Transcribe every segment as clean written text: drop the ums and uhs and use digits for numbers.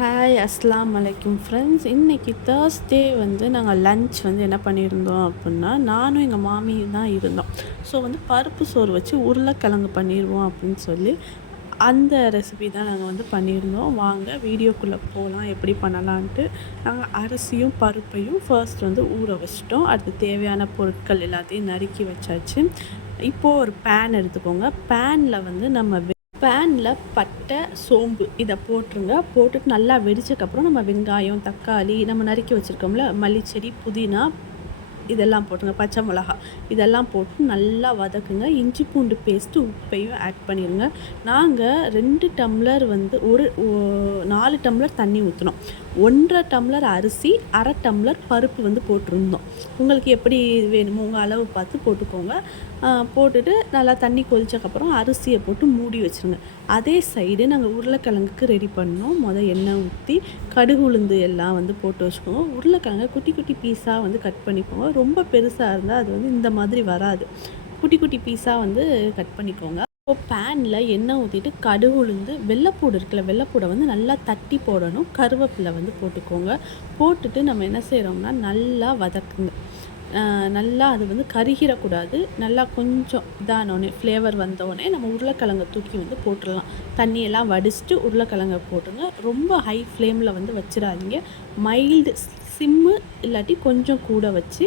Hi அஸ்லாம் வலைக்கும் friends. இன்றைக்கி தேர்ஸ்டே வந்து நாங்கள் லன்ச் வந்து என்ன பண்ணியிருந்தோம் அப்படின்னா, நானும் எங்கள் மாமியும் தான் இருந்தோம். ஸோ வந்து பருப்பு சோறு வச்சு உருளைக்கிழங்கு பண்ணிடுவோம் அப்படின்னு சொல்லி அந்த ரெசிபி தான் நாங்கள் வந்து பண்ணியிருந்தோம். வாங்க வீடியோக்குள்ளே போகலாம் எப்படி பண்ணலான்ட்டு. நாங்கள் அரிசியும் பருப்பையும் ஃபர்ஸ்ட் வந்து ஊற வச்சிட்டோம். அடுத்து தேவையான பொருட்கள் எல்லாத்தையும் நறுக்கி வச்சாச்சு. இப்போது ஒரு பேன் எடுத்துக்கோங்க. பேனில் வந்து பேனில் பட்டை, சோம்பு இதை போட்டுருங்க. போட்டுட்டு நல்லா வெடிச்சக்கப்புறம் நம்ம வெங்காயம், தக்காளி, நம்ம நறுக்கி வச்சுருக்கோம்ல மல்லிச்செடி, புதினா இதெல்லாம் போட்டுருங்க. பச்சை மிளகா இதெல்லாம் போட்டு நல்லா வதக்குங்க. இஞ்சி பூண்டு பேஸ்ட்டு, உப்பையும் ஆட் பண்ணிடுங்க. நாங்கள் 2 டம்ளர் வந்து 4 டம்ளர் தண்ணி ஊற்றினோம். 1.5 டம்ளர் அரிசி, 1/2 டம்ளர் பருப்பு வந்து போட்டிருந்தோம். உங்களுக்கு எப்படி வேணுமோ உங்கள் அளவு பார்த்து போட்டுக்கோங்க. போட்டுட்டு நல்லா தண்ணி கொதிச்சக்கப்புறம் அரிசியை போட்டு மூடி வச்சுருங்க. அதே சைடு நாங்கள் உருளைக்கிழங்குக்கு ரெடி பண்ணோம். எண்ணெய் ஊற்றி கடுகு உளுந்து எல்லாம் வந்து போட்டு வச்சுக்கோங்க. உருளைக்கிழங்கை குட்டி குட்டி பீஸாக வந்து கட் பண்ணிக்கோங்க. ரொம்ப பெருசாக இருந்தால் அது வந்து இந்த மாதிரி வராது. குட்டி குட்டி பீஸாக வந்து கட் பண்ணிக்கோங்க. இப்போ பேனில் எண்ணெய் ஊற்றிட்டு கடுகு உளுந்து, வெள்ளைப்பூடு இருக்குல்ல, வெள்ளைப்பூடை வந்து நல்லா தட்டி போடணும். கருவேப்பிலை வந்து போட்டுக்கோங்க. போட்டுட்டு நம்ம என்ன செய்கிறோம்னா நல்லா வதக்குங்க. நல்லா அது வந்து கருகிடக்கூடாது. நல்லா கொஞ்சம் இதானோடனே ஃப்ளேவர் வந்தோடனே நம்ம உருளைக்கிழங்கை தூக்கி வந்து போட்டுடலாம். தண்ணியெல்லாம் வடிச்சிட்டு உருளைக்கிழங்கை போட்டுருங்க. ரொம்ப ஹை ஃப்ளேமில் வந்து வச்சிடாதீங்க. மைல்டு சிம்மு இல்லாட்டி கொஞ்சம் கூட வச்சு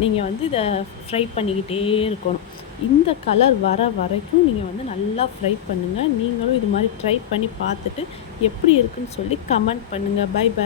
நீங்கள் வந்து இதை ஃப்ரை பண்ணிக்கிட்டே இருக்கணும். இந்த கலர் வர வரைக்கும் நீங்கள் வந்து நல்லா ஃப்ரை பண்ணுங்கள். நீங்களும் இது மாதிரி ட்ரை பண்ணி பார்த்துட்டு எப்படி இருக்குன்னு சொல்லி கமெண்ட் பண்ணுங்கள். Bye by.